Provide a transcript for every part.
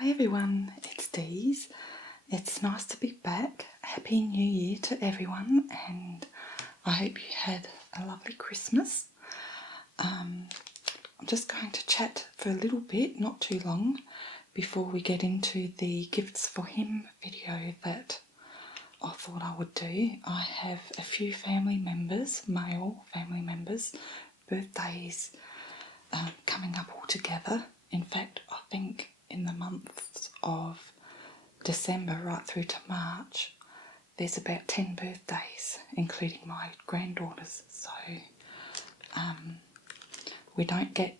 Hi everyone, it's Dee's. It's nice to be back. Happy New Year to everyone, and I hope you had a lovely Christmas. I'm just going to chat for a little bit, not too long, before we get into the gifts for him video that I thought I would do. I have a few family members, male family members, birthdays coming up all together. In fact, I think in the months of December right through to March, there's about 10 birthdays, including my granddaughters. So we don't get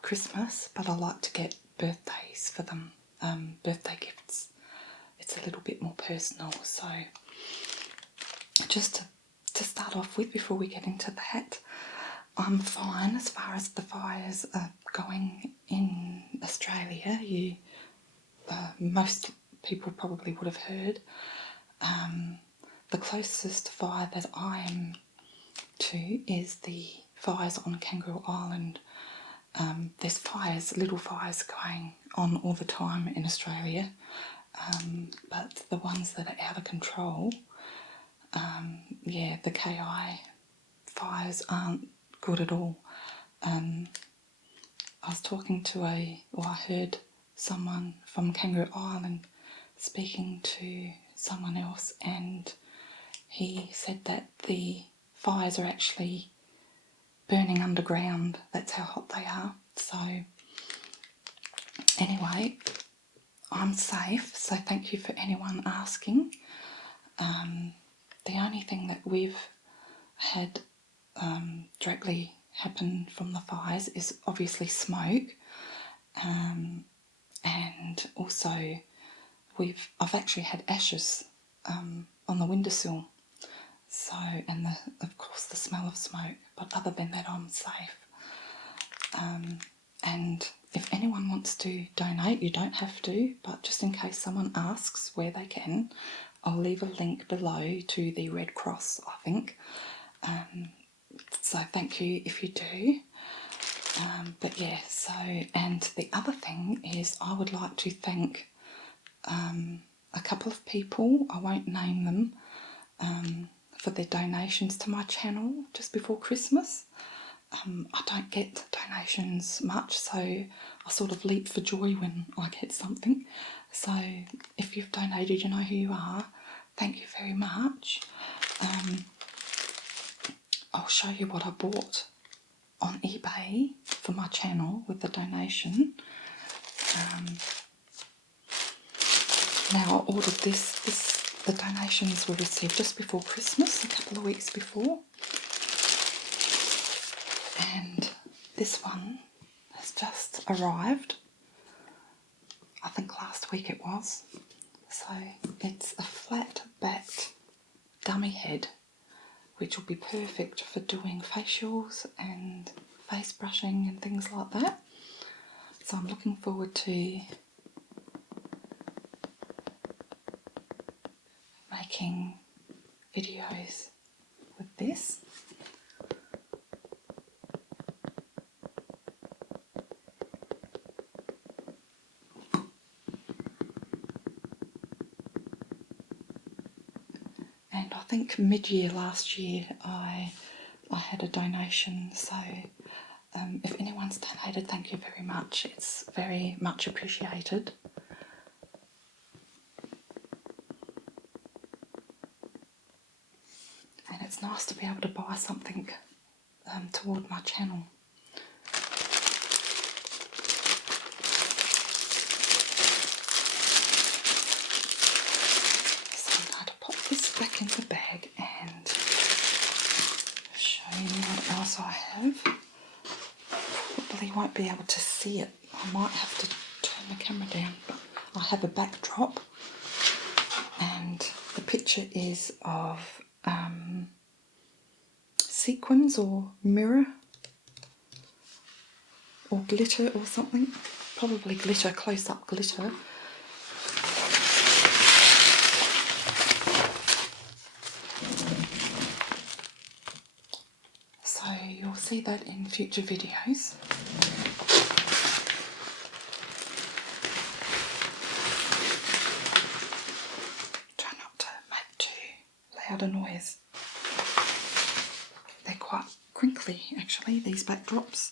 Christmas, but I like to get birthdays for them, birthday gifts. It's a little bit more personal. So just to start off with, before we get into that, I'm fine as far as the fires are going in Australia. Most people probably would have heard. The closest fire that I'm to is the fires on Kangaroo Island. There's little fires going on all the time in Australia, but the ones that are out of control, the KI fires aren't good at all. I was talking to I heard someone from Kangaroo Island speaking to someone else, and he said that the fires are actually burning underground. That's how hot they are. So anyway, I'm safe, so thank you for anyone asking. The only thing that we've had directly happen from the fires is obviously smoke, and also I've actually had ashes on the windowsill. So, and of course the smell of smoke, but other than that I'm safe. And if anyone wants to donate, you don't have to, but just in case someone asks where they can, I'll leave a link below to the Red Cross, I think. So thank you if you do. But yeah, and the other thing is I would like to thank a couple of people, I won't name them, for their donations to my channel just before Christmas. I don't get donations much, so I sort of leap for joy when I get something. So if you've donated, you know who you are. Thank you very much. I'll show you what I bought on eBay for my channel with the donation. Now I ordered the donations were received just before Christmas, a couple of weeks before. And this one has just arrived, I think last week it was. So it's a flat-backed dummy head, which will be perfect for doing facials and face brushing and things like that. So I'm looking forward to making videos with this. And I think mid-year last year I had a donation, so if anyone's donated, thank you very much. It's very much appreciated. And it's nice to be able to buy something toward my channel. So I'm going to pop this back in the bag and show you what else I have. Probably won't be able to see it. I might have to turn the camera down, but I have a backdrop, and the picture is of sequins or mirror or glitter or something. Probably glitter, close-up glitter. So you'll see that in future videos. powder noise. They're quite crinkly actually, these backdrops.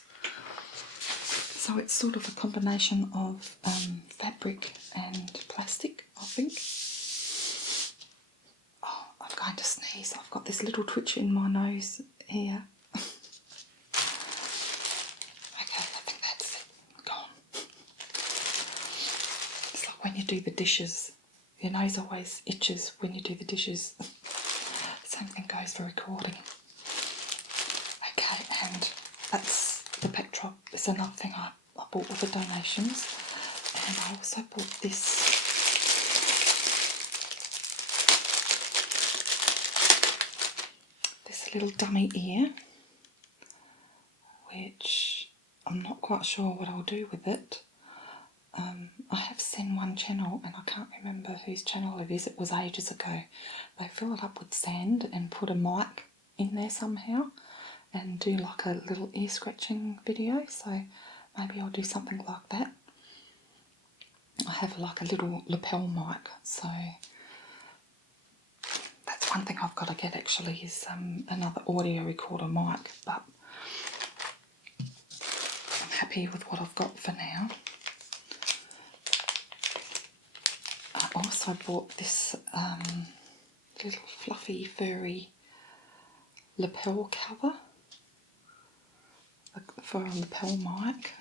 So it's sort of a combination of fabric and plastic, I think. Oh, I'm going to sneeze. I've got this little twitch in my nose here. Okay, I think that's it. Gone. It's like when you do the dishes. Your nose always itches when you do the dishes. Same thing goes for recording. Okay, and that's the backdrop. It's another thing I bought with the donations. And I also bought this little dummy ear, which I'm not quite sure what I'll do with it. I have seen one channel, and I can't remember whose channel it is. It was ages ago. They fill it up with sand and put a mic in there somehow and do like a little ear scratching video. So maybe I'll do something like that. I have like a little lapel mic, so that's one thing I've got to get actually, is another audio recorder mic, but I'm happy with what I've got for now. I also bought this little fluffy furry lapel cover for a lapel mic.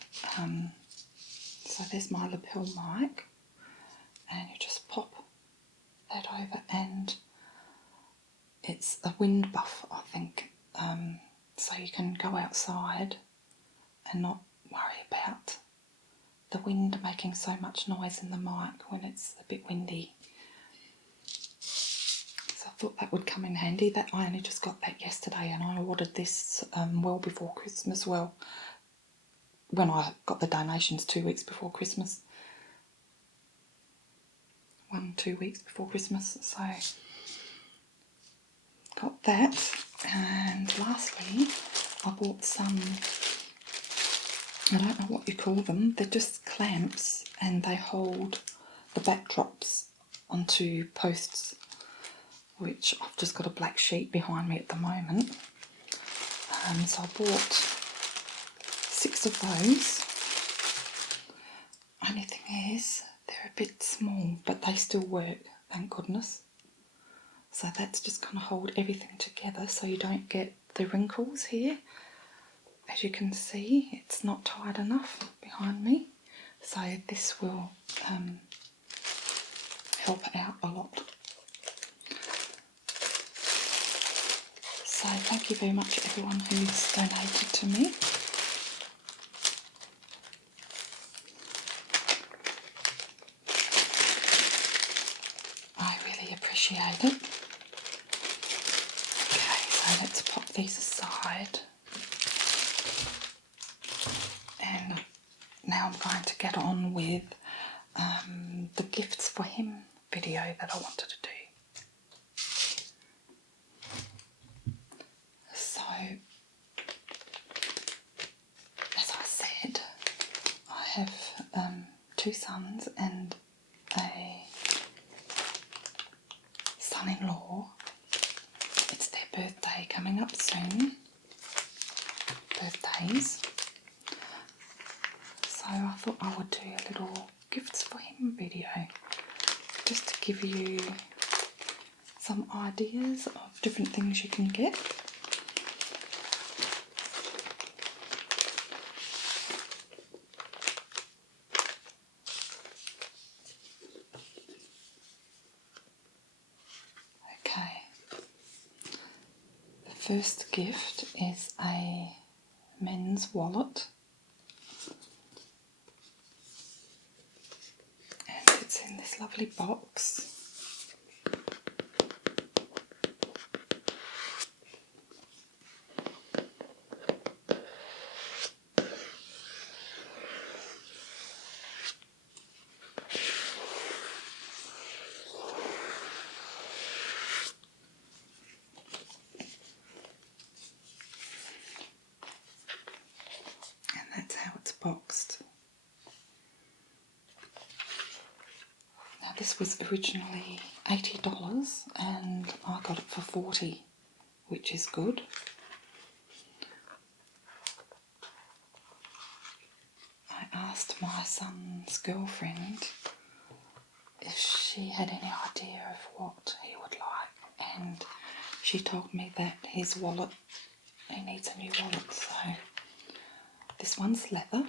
So there's my lapel mic, and you just pop that over, and it's a wind buff, I think, so you can go outside and not worry about the wind making so much noise in the mic when it's a bit windy. So I thought that would come in handy. That I only just got that yesterday, and I ordered this well before Christmas. Well, when I got the donations 2 weeks before Christmas. 1-2 weeks before Christmas. So got that. And lastly, I bought some, I don't know what you call them, they're just clamps, and they hold the backdrops onto posts, which I've just got a black sheet behind me at the moment. So I bought 6 of those. Only thing is, they're a bit small, but they still work, thank goodness. So that's just going to hold everything together so you don't get the wrinkles here. As you can see, it's not tight enough behind me. So this will help out a lot. So thank you very much everyone who's donated to me. I really appreciate it. Okay, so let's pop these aside. And now I'm going to get on with the gifts for him video that I wanted to do. So, as I said, I have 2 sons and a son-in-law. It's their birthday coming up soon. Birthdays. So I thought I would do a little gifts for him video, just to give you some ideas of different things you can get. Okay, the first gift is a men's wallet, and it's in this lovely box. That's how it's boxed. Now This was originally $80 and I got it for $40, which is good. I asked my son's girlfriend if she had any idea of what he would like, and she told me that his wallet, he needs a new wallet, so this one's leather.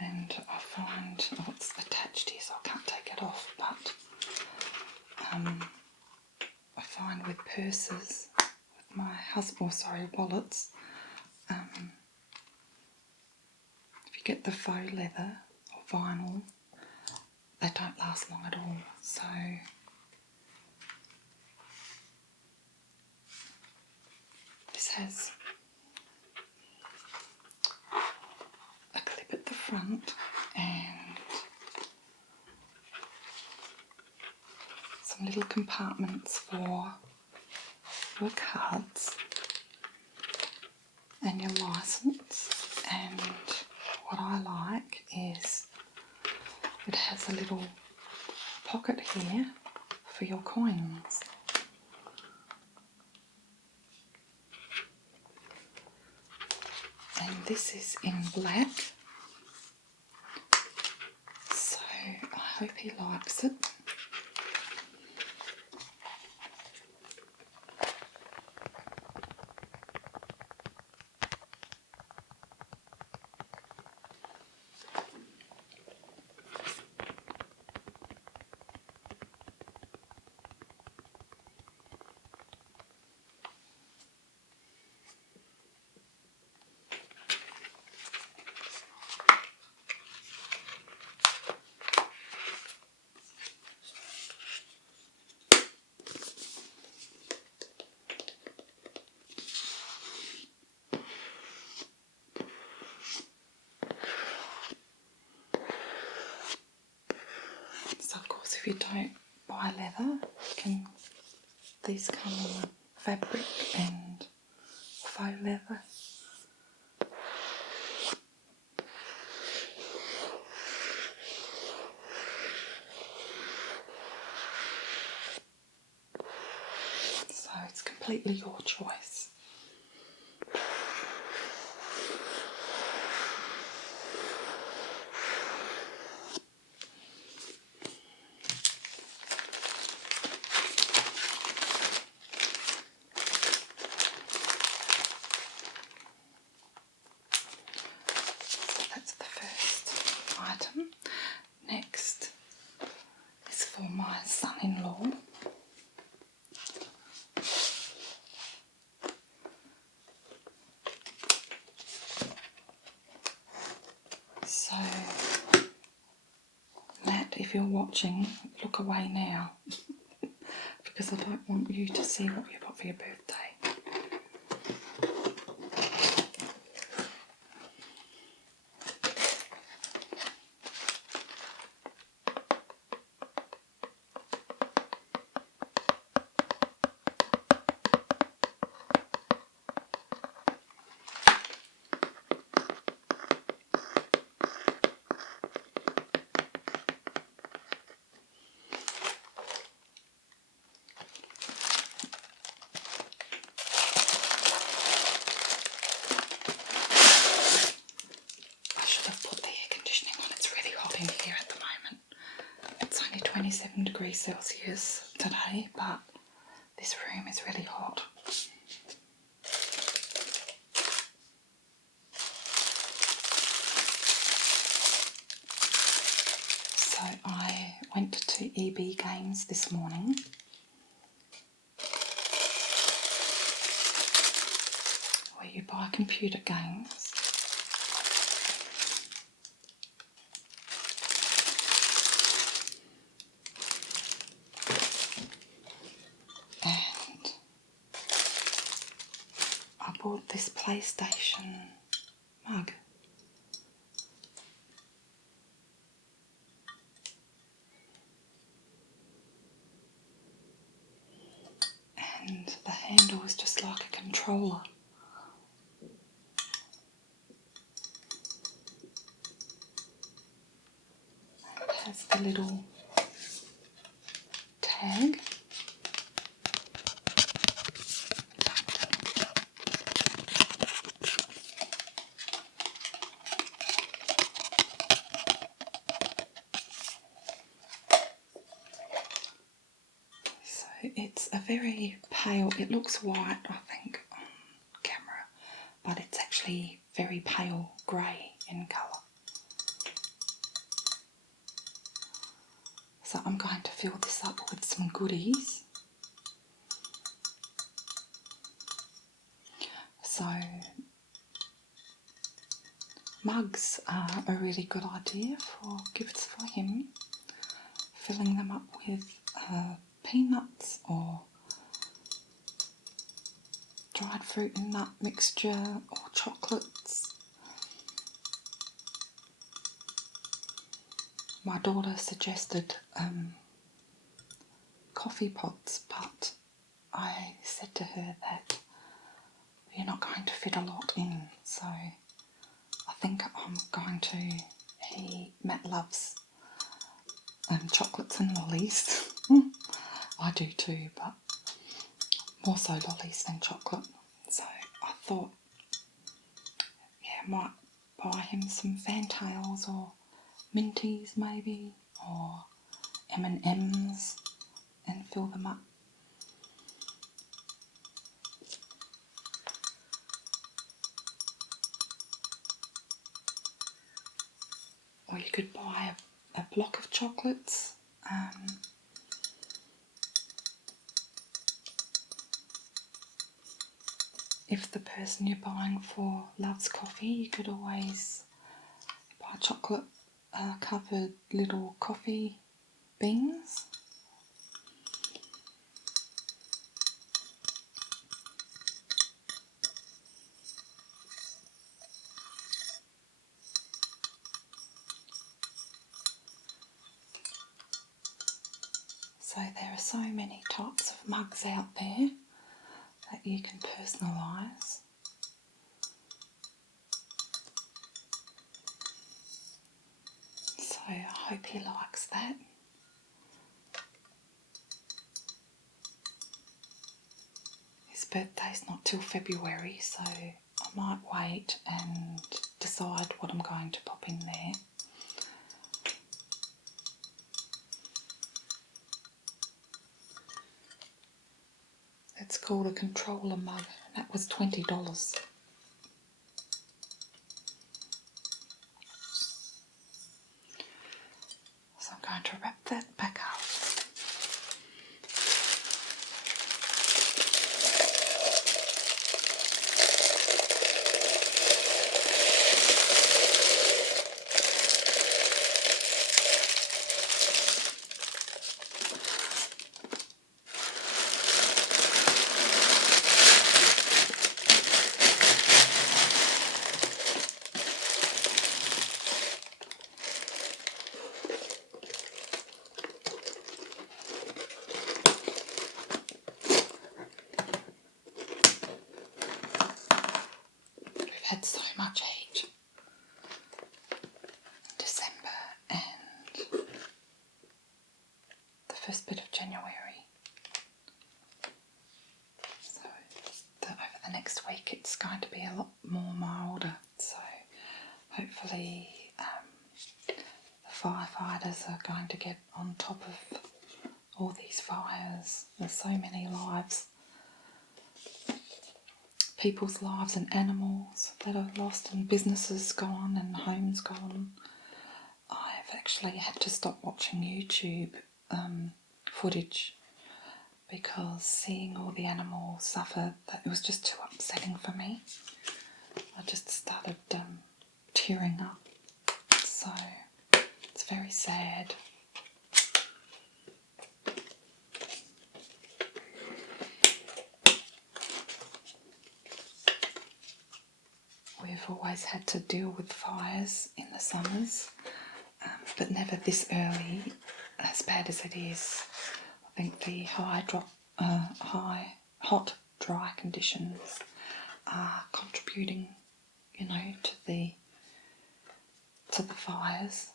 And I find, oh, it's attached here so I can't take it off, but I find with purses, with my husband, wallets, if you get the faux leather or vinyl, they don't last long at all. So this has a clip at the front and some little compartments for your cards and your license. And what I like is it has a little pocket here for your coins. And this is in black, so I hope he likes it. So of course if you don't buy leather, these come in fabric and faux leather. So it's completely your choice. That's the first item. Next is for my son-in-law. So, Matt, if you're watching, look away now because I don't want you to see what you got for your birthday. In here at the moment. It's only 27 degrees Celsius today, but this room is really hot. So I went to EB Games this morning where you buy computer games. And I bought this PlayStation mug. And the handle is just like a controller. It has the little tag. So it's a very pale, it looks white I think on camera, but it's actually very pale grey in colour. So I'm going to fill this up with some goodies. So mugs are a really good idea for gifts for him. Filling them up with peanuts or dried fruit and nut mixture or chocolates. My daughter suggested coffee pots, but I said to her that you're not going to fit a lot in, so I think I'm going to, Matt loves chocolates and lollies. I do too, but more so lollies than chocolate. So I thought, yeah, I might buy him some Fantails or Minties maybe, or M&Ms and fill them up. Or you could buy a block of chocolates. If the person you're buying for loves coffee, you could always buy chocolate covered little coffee beans. So there are so many types of mugs out there that you can personalise. So I hope he likes that. His birthday's not till February, so I might wait and decide what I'm going to pop in there. It's called a controller mug, and that was $20. So I'm going to wrap that back up. Had so much heat in December and the first bit of January, so over the next week it's going to be a lot more milder, so hopefully the firefighters are going to get on top of all these fires. There's so many lives, people's lives and animals that are lost and businesses gone and homes gone. I've actually had to stop watching YouTube footage because seeing all the animals suffer, it was just too upsetting for me. I just started tearing up, so it's very sad. We've always had to deal with fires in the summers, but never this early, as bad as it is. I think the hot dry conditions are contributing, to the fires,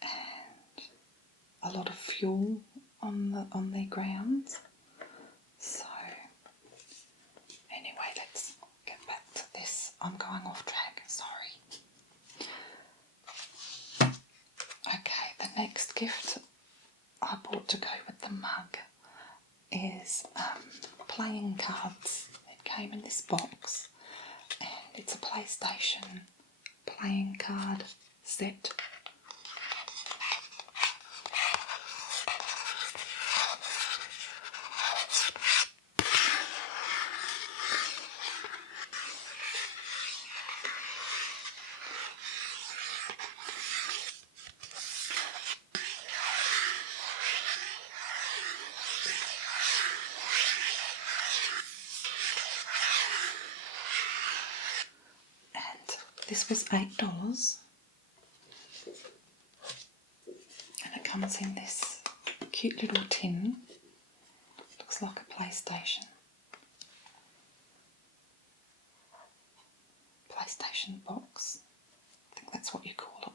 and a lot of fuel on their grounds. So anyway, let's get back to this. I'm going off track, sorry. Okay, the next gift I bought to go with the mug is playing cards. It came in this box, and it's a PlayStation playing card set. This was $8, and it comes in this cute little tin. Looks like a PlayStation box. I think that's what you call it.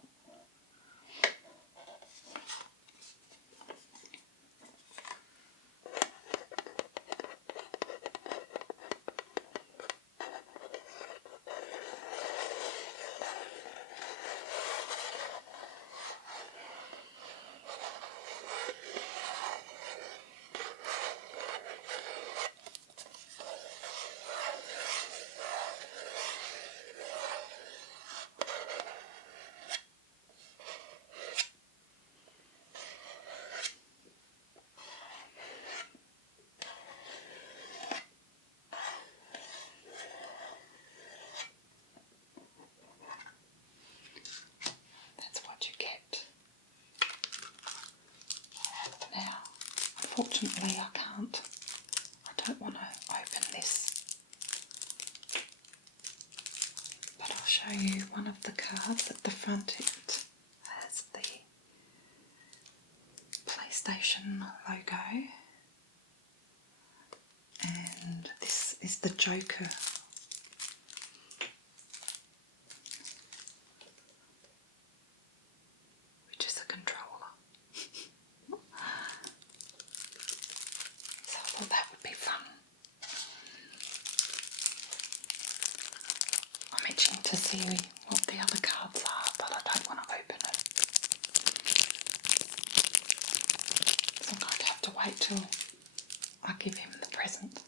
Unfortunately, I can't. I don't want to open this, but I'll show you one of the cards. At the front it has the PlayStation logo, and this is the Joker. Which is a controller. So I thought that would be fun. I'm itching to see what the other cards are, but I don't want to open it. So I'm going to have to wait till I give him the present.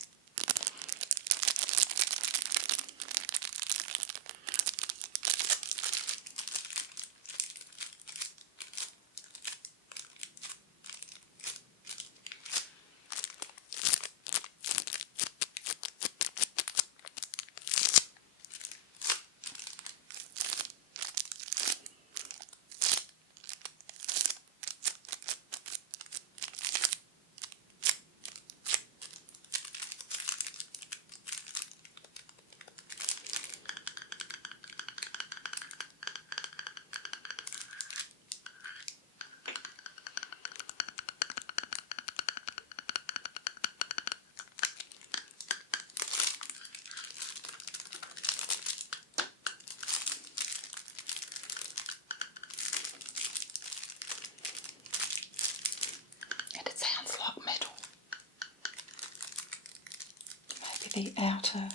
The outer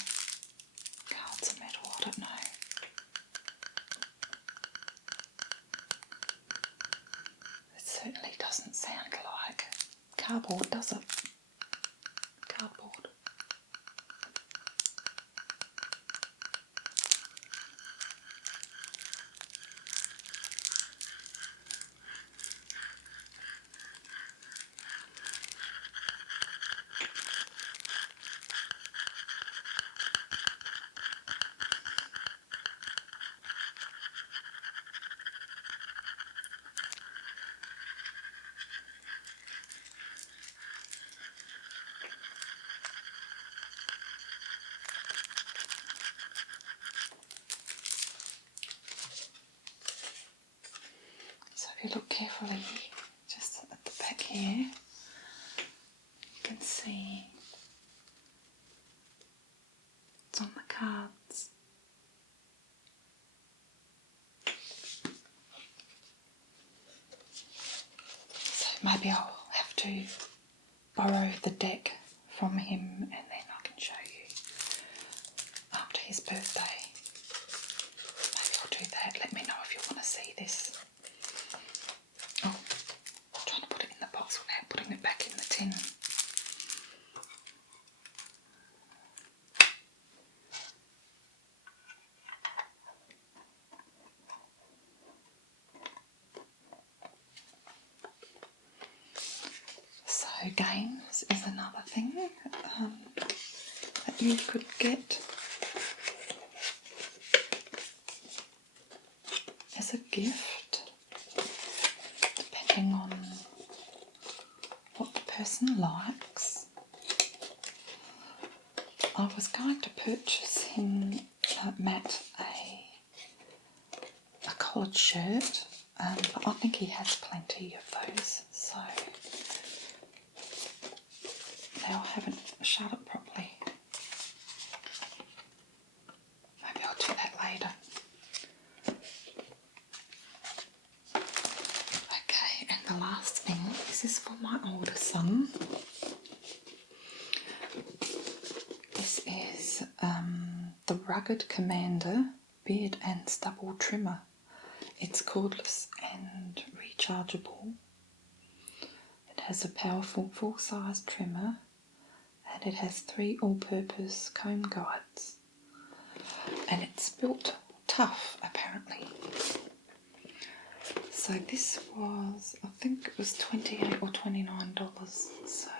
cards are metal, I don't know. It certainly doesn't sound like cardboard, does it? Cardboard. So if you look carefully, just at the back here, you can see cards. So maybe I'll have to borrow the deck from him and then I can show you after his birthday. Maybe I'll do that. Let me know if you want to see this. Oh, I'm trying to put it in the box without putting it back in the tin. So games is another thing that you could get as a gift, depending on what the person likes. I was going to purchase him, Matt, a collared shirt, but I think he has plenty of those, so now I haven't shut it properly. Maybe I'll do that later. Okay, and the last thing, this is for my older son. This is the Rugged Commander Beard and Stubble Trimmer. It's cordless and rechargeable. It has a powerful full-size trimmer and it has 3 all-purpose comb guides. And it's built tough, apparently. So this was, I think it was $28 or $29. So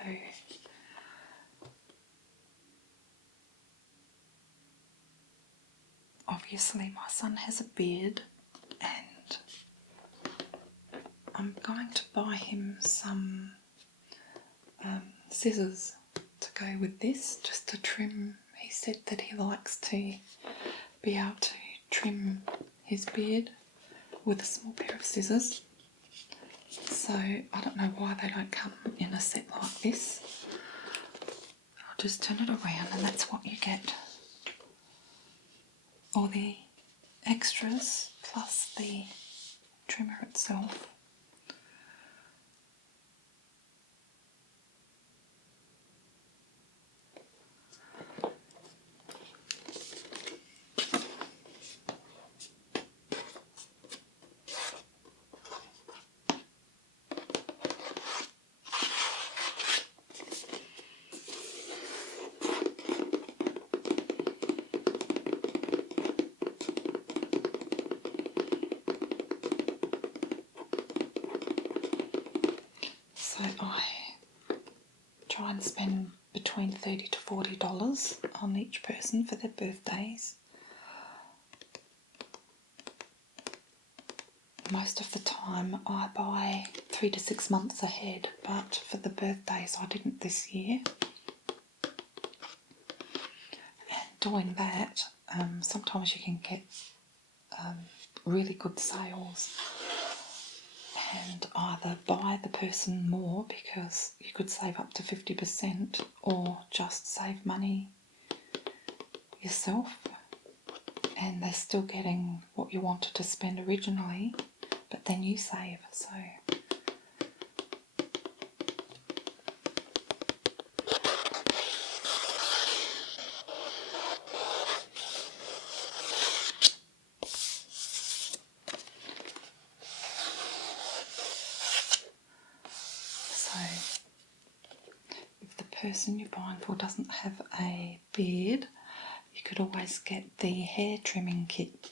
obviously my son has a beard and I'm going to buy him some scissors to go with this, just to trim. He said that he likes to be able to trim his beard with a small pair of scissors. So I don't know why they don't come in a set like this. I'll just turn it around and that's what you get. All the extras plus the trimmer itself. So I try and spend between $30 to $40 on each person for their birthdays. Most of the time I buy 3 to 6 months ahead, but for the birthdays I didn't this year. And doing that, sometimes you can get really good sales and either buy the person more because you could save up to 50% or just save money yourself and they're still getting what you wanted to spend originally, but then you save. So if the person you're buying for doesn't have a beard, you could always get the hair trimming kit.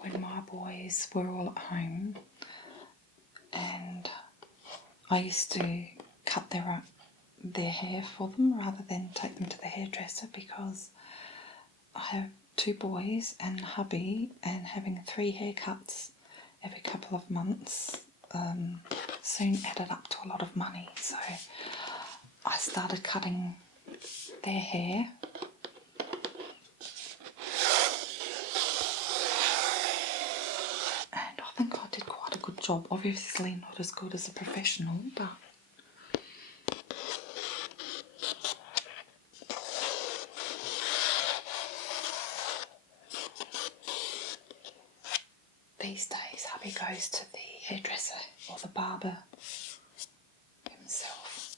When my boys were all at home and I used to cut their hair for them rather than take them to the hairdresser, because I have 2 boys and hubby, and having 3 haircuts every couple of months soon added up to a lot of money. So I started cutting their hair. And I think I did quite a good job. Obviously not as good as a professional, but these days hubby goes to the hairdresser or the barber himself.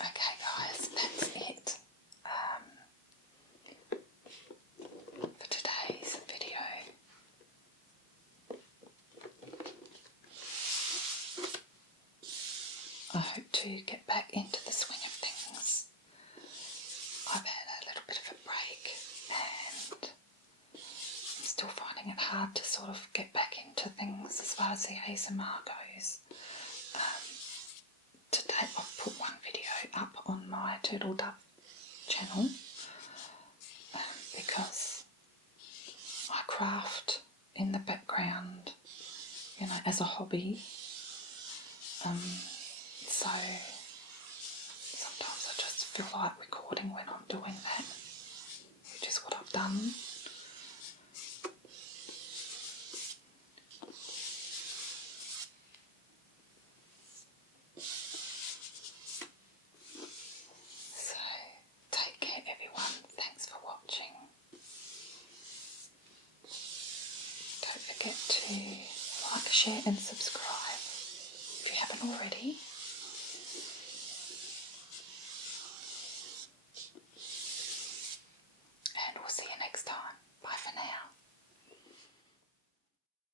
Okay guys, that's it for today's video. I hope to get back into the swing of things. I've had a little bit of a break and I'm still finding it hard to sort of get back into things as far as the ASMR goes. To date I've put one video up on my Turtle Dove channel because I craft in the background, you know, as a hobby. So sometimes I just feel like recording when I'm doing that, which is what I've done. So take care everyone, thanks for watching. Don't forget to like, share and subscribe if you haven't already.